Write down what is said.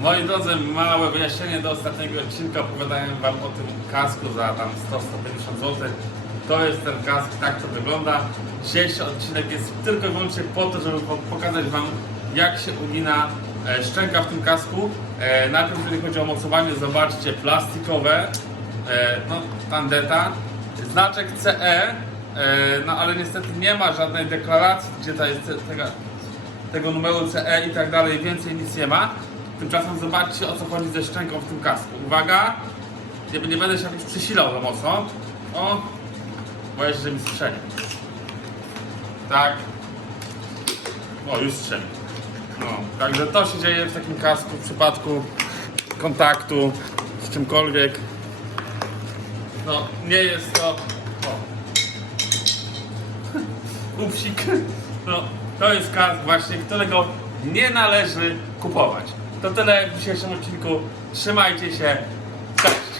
Moi drodzy, małe wyjaśnienie do ostatniego odcinka. Opowiadałem Wam o tym kasku za tam 100-150 zł. To jest ten kask, tak to wygląda. Dzisiejszy odcinek jest tylko i wyłącznie po to, żeby po- pokazać Wam, jak się ugina e, szczęka w tym kasku. E, najpierw, jeżeli chodzi o mocowanie, zobaczcie, plastikowe, e, no, tandeta, znaczek CE, no ale niestety nie ma żadnej deklaracji, gdzie ta jest te- tego, tego numeru CE i tak dalej, więcej nic nie ma. Tymczasem zobaczcie o co chodzi ze szczęką w tym kasku. Uwaga, nie, nie będę się jakoś przysilał za mocno. O, boję się, że mi strzeli. Tak. O, już strzeli. No, także to się dzieje w takim kasku w przypadku kontaktu z czymkolwiek. No, nie jest to... O. Upsik. No, to jest kask właśnie, którego nie należy kupować. To tyle w dzisiejszym odcinku. Trzymajcie się. Cześć!